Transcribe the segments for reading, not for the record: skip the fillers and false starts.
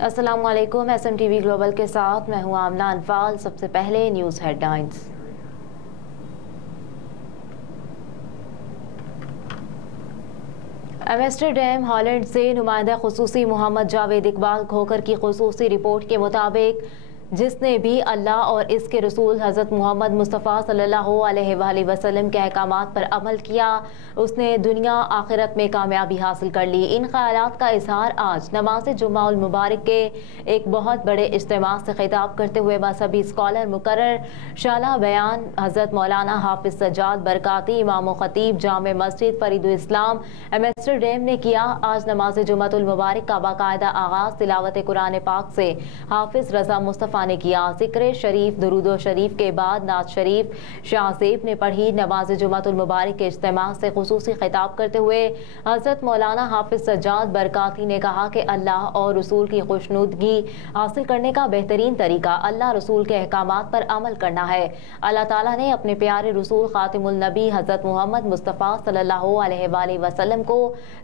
अस्सलाम वालेकुम। SMTV global के साथ मैं हूं आमना अनफाल। सबसे पहले न्यूज़ हेडलाइंस। एम्स्टरडैम हॉलैंड से नुमाइंदा खुसूसी मोहम्मद जावेद इकबाल खोखर की खुसूसी रिपोर्ट के मुताबिक जिसने भी अल्लाह और इसके रसूल हज़रत मोहम्मद मुस्तफ़ा सल्लल्लाहु अलैहि वसल्लम के अहकामात पर अमल किया उसने दुनिया आखिरत में कामयाबी हासिल कर ली। इन ख़यालात का इजहार आज नमाज जुम्मा उल मुबारक के एक बहुत बड़े इज्तिमा से खिताब करते हुए मजहबी स्कॉलर मुकर्रर शाला बयान हज़रत मौलाना हाफिज सज्जाद बरकाती इमाम खतीब जामे मस्जिद फरीदुल इस्लाम एम्स्टरडैम ने किया। आज नमाज जुम्मा उल मुबारक का बाकायदा आगाज तिलावत कुरान पाक से हाफिज रजा मुस्तफ़ा ने किया। जिक्र शरीफ दुरूदो शरीफ के बाद नात शरीफ शाहजेब ने पढ़ी। नमाज जुम्मतुल मुबारक के इज्तिमा से खुसूसी खिताब करते हुए हजरत मौलाना हाफिज सज्जाद बरकाती ने कहा कि अल्लाह और रसूल की खुशनुदगी हासिल करने का बेहतरीन तरीका अल्लाह रसूल के अहकामात पर अमल करना है। अल्लाह ताला ने अपने प्यारे रसूल खातिमुल नबी हजरत मोहम्मद मुस्तफ़ा सल्लल्लाहु अलैहि वसल्लम को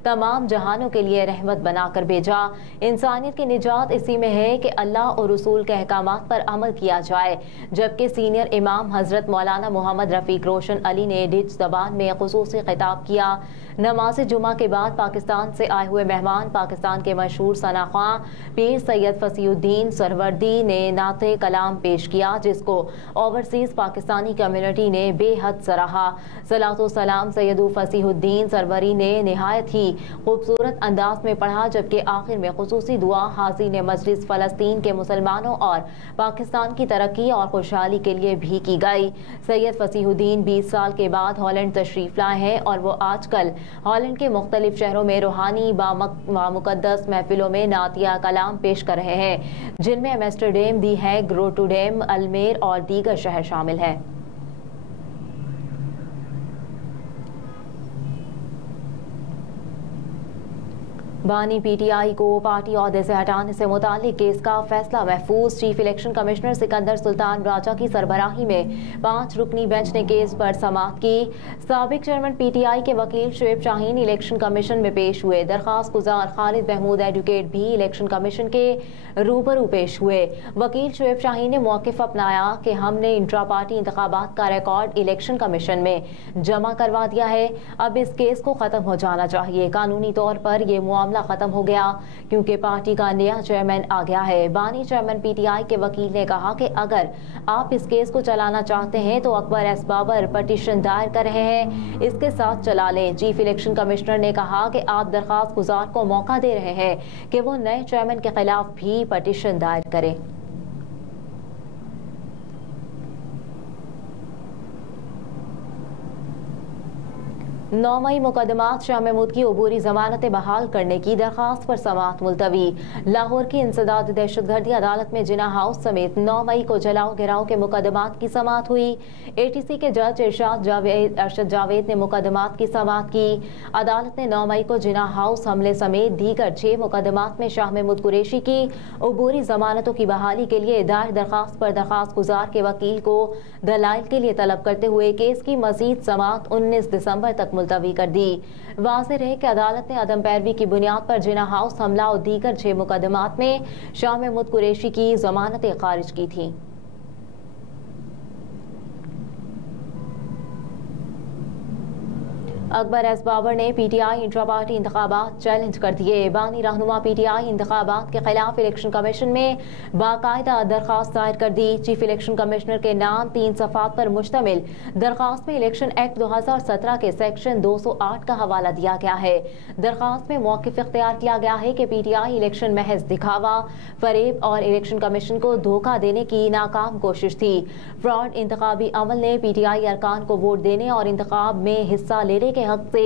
तमाम जहानों के लिए रहमत बनाकर भेजा। इंसानियत की निजात इसी में है कि अल्लाह और रसूल के अहकामात पर अमल किया जाए। जबकि सीनियर इमाम हजरत मौलाना मोहम्मद रफीक रोशन अली ने डिच जबान में खुसूसी खिताब किया। नमाज जुमा के बाद पाकिस्तान से आए हुए मेहमान पाकिस्तान के मशहूर सनाख्वां पीर सैयद फसीउद्दीन सरवर्दी ने नाते कलाम पेश किया जिसको ओवरसीज पाकिस्तानी कम्युनिटी ने बेहद सराहा। सलातो सलाम सैयदु फसीउद्दीन सरवरी ने निहायत ही खूबसूरत अंदाज में पढ़ा जबकि आखिर में खुसूसी दुआ हाज़िन मजलिस फ़लस्तीन के मुसलमानों और पाकिस्तान की तरक्की और खुशहाली के लिए भी की गई। सैयद फसीउद्दीन 20 साल के बाद हॉलैंड तशरीफ लाए हैं और वो आजकल हॉलैंड के मुख्तलिफ शहरों में रूहानी बामुकद्दस महफिलों में नातिया कलाम पेश कर रहे हैं जिनमें एम्स्टरडैम, दी हैग, रोटरडैम, अल्मेर और दीगर शहर शामिल हैं। बानी PTI को पार्टी ओहदे से हटाने से मुतालिक केस का फैसला महफूज। Chief election commissioner Sikandar Sultan Raja की सरबराही में 5 रुकनी बेंच ने केस पर समाअत की। साबिक चेयरमैन PTI के वकील शुएब शाहीन इलेक्शन कमीशन में पेश हुए। दरखास्त गुजार खालिद महमूद एडवोकेट भी इलेक्शन कमीशन के रूबरू पेश हुए। वकील शुएब शाहीन ने मौक़िफ़ अपनाया कि हमने इंट्रा पार्टी इंतखाबात का रिकॉर्ड इलेक्शन कमीशन में जमा करवा दिया है। अब इस केस को ख़त्म हो जाना चाहिए। कानूनी तौर पर ये मामला खत्म हो गया क्योंकि पार्टी का नया चेयरमैन आ गया है। बानी चेयरमैन PTI के वकील ने कहा कि अगर आप इस केस को चलाना चाहते हैं तो अकबर एस बाबर पटिशन दायर कर रहे हैं, इसके साथ चला लें। चीफ इलेक्शन कमिश्नर ने कहा कि आप दरखास्त गुजार को मौका दे रहे हैं कि वो नए चेयरमैन के खिलाफ भी पटिशन दायर करें। नौ मई मुकदमात शाह महमूद की अबूरी जमानत बहाल करने की दरखास्त पर समाअत मुलतवी। लाहौर की इंसदाद दहशतगर्दी अदालत में जिना हाउस समेत 9 मई को जलाओ गिराओ के मुकदमात की समाअत हुई। ATC के जज अरशद जावेद ने मुकदमात की समाअत की। अदालत ने 9 मई को जिना हाउस हमले समेत दीगर 6 मुकदमात में शाह महमूद कुरैशी की अबूरी जमानतों की बहाली के लिए दायर दरखास्त पर दरखास्त गुजार के वकील को दलाइल के लिए तलब करते हुए केस की मजीद समाअत 19 दिसंबर तक मुलतवी कर दी। वाज़ेह रहे कि अदालत ने अदम पैरवी की बुनियाद पर जिना हाउस हमला और दीगर 6 मुकदमात में शाह महमूद कुरैशी की जमानतें खारिज की थी। अकबर एस बाबर ने PTI इंट्रा पार्टी इंतखाबात चैलेंज कर दिए। बानी रहनुमा PTI इंतखाबात के खिलाफ इलेक्शन कमीशन में बाकायदा दरखास्त दायर कर दी। चीफ इलेक्शन कमिश्नर के नाम 3 सफ़ात पर मुश्तमिल दरखास्त में इलेक्शन एक्ट 2017 के सेक्शन 208 का हवाला दिया गया है। दरखास्त में मौक़िफ़ इख्तियार किया गया है कि PTI इलेक्शन महज दिखावा, फरेब और इलेक्शन कमीशन को धोखा देने की नाकाम कोशिश थी। फ्रॉड इंतखाबी अमल ने PTI अरकान को वोट देने और इंतखाब में हिस्सा लेने के हक से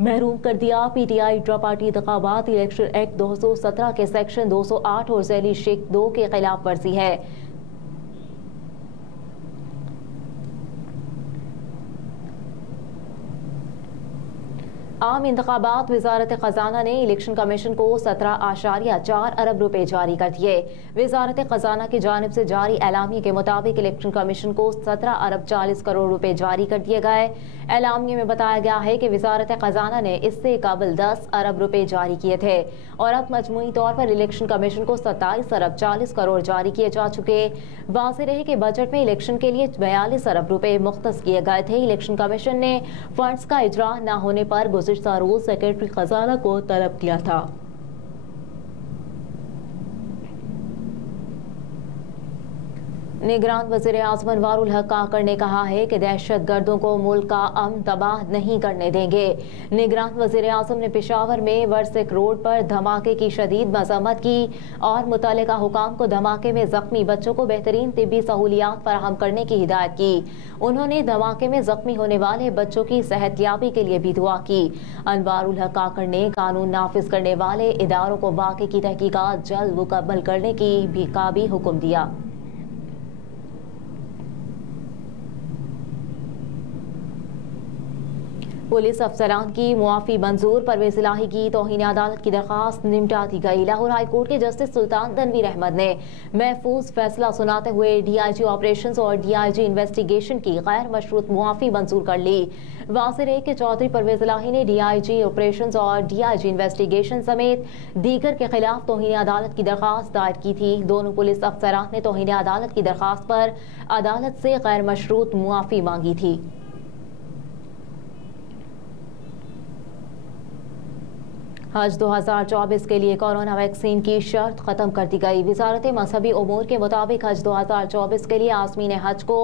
महरूम कर दिया। PTI इंट्रा पार्टी इंतखाबात इलेक्शन एक्ट 2017 के सेक्शन 208 और ज़ैली शेख 2 के खिलाफ वर्जी है। आम इंतखाबात वजारत खजाना ने इलेक्शन कमीशन को 17.4 अरब रुपए जारी कर दिए। वजारत खजाना की जानिब से जारी एलामिये के मुताबिक इलेक्शन कमीशन को 17 अरब 40 करोड़ रुपए जारी कर दिए गए। एलामिये में बताया गया है कि वजारत खजाना ने इससे कबल 10 अरब रुपए जारी किए थे और अब मजमूई तौर पर इलेक्शन कमीशन को 27 अरब 40 करोड़ जारी किए जा चुके। वाज़ेह रहे कि बजट में इलेक्शन के लिए 42 अरब रुपए मुख्तस किए गए थे। इलेक्शन कमीशन ने फंड्स का इजरा न होने पर गुज़िश्ता रोज सेक्रेटरी खजाना को तलब किया था। निगरान वज़ीर आज़म अनवारुल हक काकड़ ने कहा है कि दहशत गर्दों को मुल्क का अमन तबाह नहीं करने देंगे। निगरान वज़ीर आज़म ने पेशावर में वर्सिक रोड पर धमाके की शदीद मज़म्मत की और मुतल्लिका हुकाम को धमाके में ज़ख्मी बच्चों को बेहतरीन तिब्बी सहूलियात फराहम करने की हिदायत की। उन्होंने धमाके में ज़ख्मी होने वाले बच्चों की सेहतयाबी के लिए भी दुआ की। अनवारुल हक काकड़ ने कानून नाफिज करने वाले इदारों को वाक़े की तहकीकात जल्द मुकम्मल करने का भी हुक्म दिया। पुलिस अफसरान की मुआफ़ी मंजूर, परवेज़ इलाही की तौहीन अदालत की दरख्वास्त निपटा दी गई। लाहौर हाई कोर्ट के जस्टिस सुल्तान तनवीर अहमद ने महफूज फैसला सुनाते हुए DIG ऑपरेशंस और DIG इन्वेस्टिगेशन की गैर मशरूत मुआफ़ी मंजूर कर ली। वाज़ेह है कि चौधरी परवेज़ इलाही ने DIG ऑपरेशंस और DIG इन्वेस्टिगेशन समेत दीगर के खिलाफ तौहीन अदालत की दरख्वास्त दायर की थी। दोनों पुलिस अफसरान ने तौहीन अदालत की दरख्वास्त पर अदालत से गैर मशरूत मुआफ़ी मांगी थी। हज 2024 के लिए कोरोना वैक्सीन की शर्त खत्म कर दी गई। वजारत मजहबी उमूर के मुताबिक हज 2024 के लिए आज़मीन हज को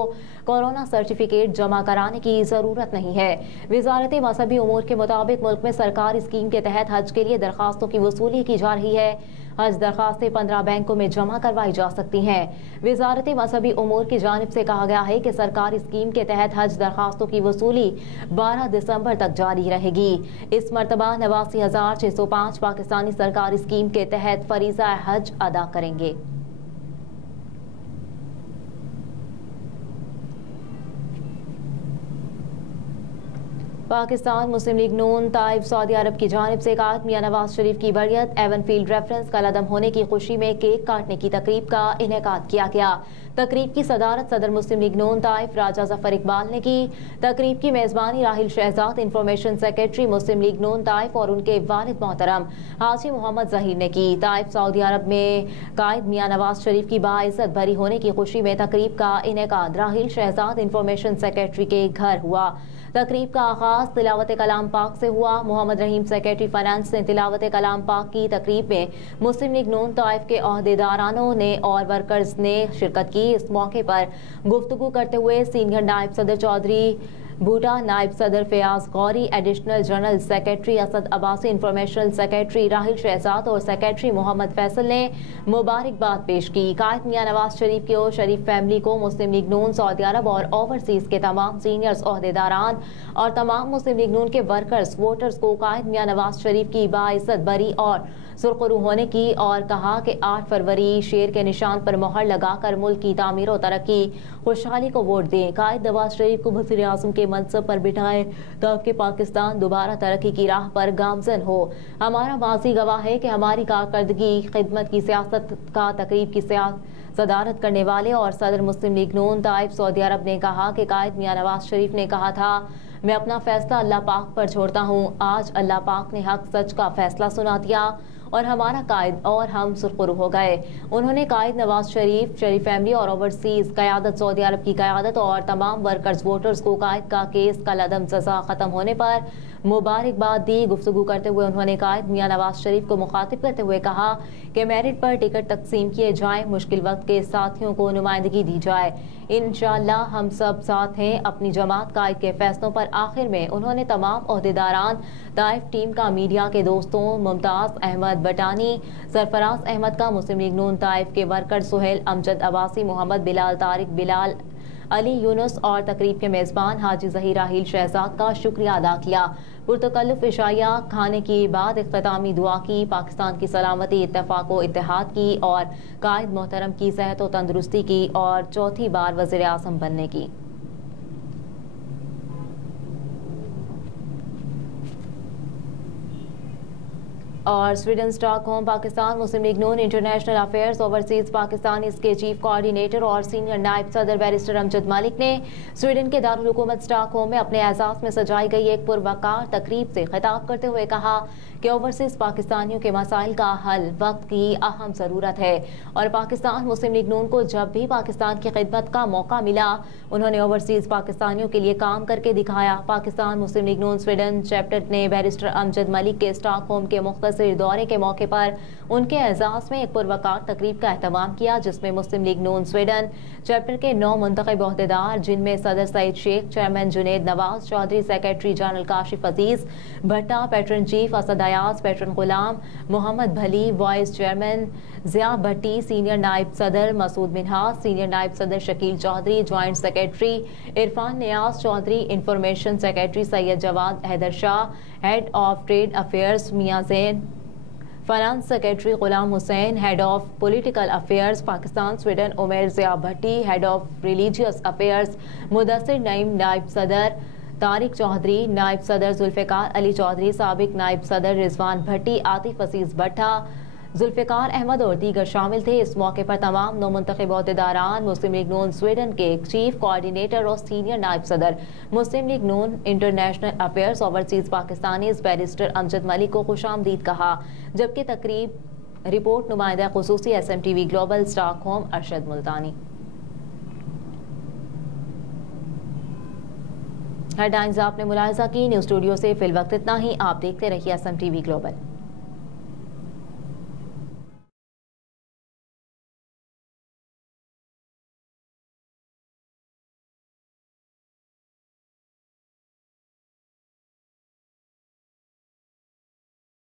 कोरोना सर्टिफिकेट जमा कराने की ज़रूरत नहीं है। वजारत मजहबी उमूर के मुताबिक मुल्क में सरकारी स्कीम के तहत हज के लिए दरखास्तों की वसूली की जा रही है। हज दरखास्तें 15 बैंकों में जमा करवाई जा सकती हैं। वजारत मजहबी उमूर की जानिब से कहा गया है कि सरकारी स्कीम के तहत हज दरखास्तों की वसूली 12 दिसंबर तक जारी रहेगी। इस मरतबा 89,605 पाकिस्तानी सरकारी स्कीम के तहत फरीज़ा हज अदा करेंगे। पाकिस्तान मुस्लिम लीग नून ताइफ सऊदी अरब की जानिब से कायद मियां नवाज शरीफ की बरियत एवन फील्ड रेफरेंस का लदम होने की खुशी में केक काटने की तकरीब का इनेकाद किया गया। तकरीब की सदारत सदर मुस्लिम लीग नून ताइफ राजा जफर इकबाल ने की। तकरीब की मेज़बानी राहिल शहजाद इंफॉर्मेशन सेक्रेटरी मुस्लिम लीग नून ताइफ और उनके वालिद मोहतरम हाजी मोहम्मद जहीर ने की। ताइफ सऊदी अरब में कायद मियां नवाज शरीफ की बाइज़्ज़त बरी होने की खुशी में तकरीब का इनेकाद राहिल शहजाद इंफॉर्मेशन सेक्रेटरी के घर हुआ। तकरीब का आगाज तिलावत कलाम पाक से हुआ। मोहम्मद रहीम सेक्रेटरी फाइनेंस ने तिलावत कलाम पाक की तकरीब में मुस्लिम लीग नून ताइफ के ओहदेदारानों ने और वर्कर्स ने शिरकत की। इस मौके पर गुफ्तगू करते हुए सीनियर नायब सदर चौधरी बूटा, नायब सदर Fayaz Ghauri, additional general secretary Asad Abbasi, information secretary Raheel Shahzad और सेक्रेटरी मोहम्मद फैसल ने मुबारकबाद पेश की। कायद मियां नवाज शरीफ की और शरीफ फैमिली को मुस्लिम लीग नून सऊदी अरब और ओवरसीज के तमाम सीनियर्स ओहदेदारान और तमाम मुस्लिम लीग नून के वर्कर्स वोटर्स को कायद मियां नवाज शरीफ की बाइज़्ज़त बरी और सुरखरू होने की और कहा कि 8 फरवरी शेर के निशान पर मोहर लगाकर मुल्क की तामीर और तरक्की खुशहाली को वोट दें। कायद नवाज शरीफ को वज़ीर आज़म के मनसब पर बिठाएं ताकि पाकिस्तान दोबारा तरक्की की राह पर गामजन हो। हमारा माजी गवाह है कि हमारी कारकर्दगी खिदमत की सियासत का तकरीब की सदारत करने वाले और सदर मुस्लिम लीग नून ताइफ सऊदी अरब ने कहा कि कायद मियां नवाज शरीफ ने कहा था, मैं अपना फैसला अल्लाह पाक पर छोड़ता हूँ। आज अल्लाह पाक ने हक सच का फैसला सुना दिया और हमारा कायद और हम सुरखरू हो गए। उन्होंने कायद नवाज शरीफ, शरीफ फैमिली और ओवरसीज क़यादत, सऊदी अरब की क़यादत और तमाम वर्कर्स वोटर्स को कायद का केस का लदम सज़ा ख़त्म होने पर मुबारकबाद दी। गुफ्तगू करते हुए उन्होंने कायद मियां नवाज शरीफ को मुखातिब करते हुए कहा कि मेरिट पर टिकट तकसीम किए जाएं, मुश्किल वक्त के साथियों को नुमाइंदगी दी जाए। इंशाअल्लाह हम सब साथ हैं अपनी जमात कायद के फैसलों पर। आखिर में उन्होंने तमाम ओहदेदारान, ताइफ टीम का, मीडिया के दोस्तों, मुमताज़ अहमद बटानी, सरफराज अहमद का, मुस्लिम लीग नून ताइफ के वर्कर सुहेल अमजद अब्बासी, मोहम्मद बिलाल तारिक, बिलाल अली यूनुस और तकरीब के मेज़बान हाजी ज़हीर राहिल शहजाद का शुक्रिया अदा किया। पुरतकल्लुफ़ इशाया खाने के बाद इख्तितामी दुआ की, पाकिस्तान की सलामती, इत्तेफाक व इत्तेहाद की और कायद मोहतरम की सेहत व तंदुरुस्ती की और चौथी बार वज़ीर आज़म बनने की। اور سویڈن اسٹاک ہوم پاکستان مسلم League Noon international affairs overseas Pakistan اس کے چیف کوآرڈینیٹر اور سینئر نائب صدر بیرسٹر امجد ملک نے سویڈن کے دارالحکومت اسٹاک ہوم میں اپنے اعزاز میں سجائی گئی ایک پروقار تقریب سے خطاب کرتے ہوئے کہا کہ اوورسیز پاکستانیوں کے مسائل کا حل وقت کی اہم ضرورت ہے اور پاکستان مسلم لیگ نون کو جب بھی پاکستان کی خدمت کا موقع ملا انہوں نے اوورسیز پاکستانیوں کے لیے کام کر کے دکھایا۔ پاکستان مسلم لیگ نون سویڈن چیپٹر نے بیرسٹر امجد ملک کے اسٹاک ہوم کے مختصر دورے کے موقع پر ان کے اعزاز میں ایک پروقار تقریب کا اہتمام کیا جس میں مسلم لیگ نون سویڈن چیپٹر کے 9 منتخب عہدیدار جن میں صدر Saeed Sheikh, chairman Junaid Nawaz Chaudhry, secretary general Kashif Aziz Bhatta, patron chief Asad Ayaz, patron Ghulam Muhammad Bhalli, vice chairman Zia Bhatti, senior نائب صدر مسعود منہاس، سینئر نائب صدر Shakeel Chaudhry, joint secretary Irfan Niaz Chaudhry, information secretary Syed Jawad Haider Shah, head of trade affairs Mian Zain, finance secretary Ghulam Hussain, head of political affairs Pakistan Sweden Umair Zia Bhatti, head of religious affairs Mudassar Naeem, نائب صدر طارق چودھری، نائب صدر ذوالفقار علی چودھری، سابق نائب صدر رضوان بھٹی، عاطف عزیز بھٹا، ذوالفقار احمد اور دیگر شامل تھے۔ اس موقع پر تمام 9 منتخب عہدیداران مسلم لیگ نون سویڈن کے چیف کوآرڈینیٹر اور سینئر نائب صدر Muslim League Noon international affairs overseas Pakistani barrister Amjad Malik کو خوش آمدید کہا، جبکہ تقریب رپورٹ نمائندہ خصوصی SMTV global Stockholm Arshad Multani. Headlines آپ نے ملاحظہ کی، نیوز اسٹوڈیو سے فی الوقت اتنا ہی، آپ دیکھتے رہیے SMTV گلوبل۔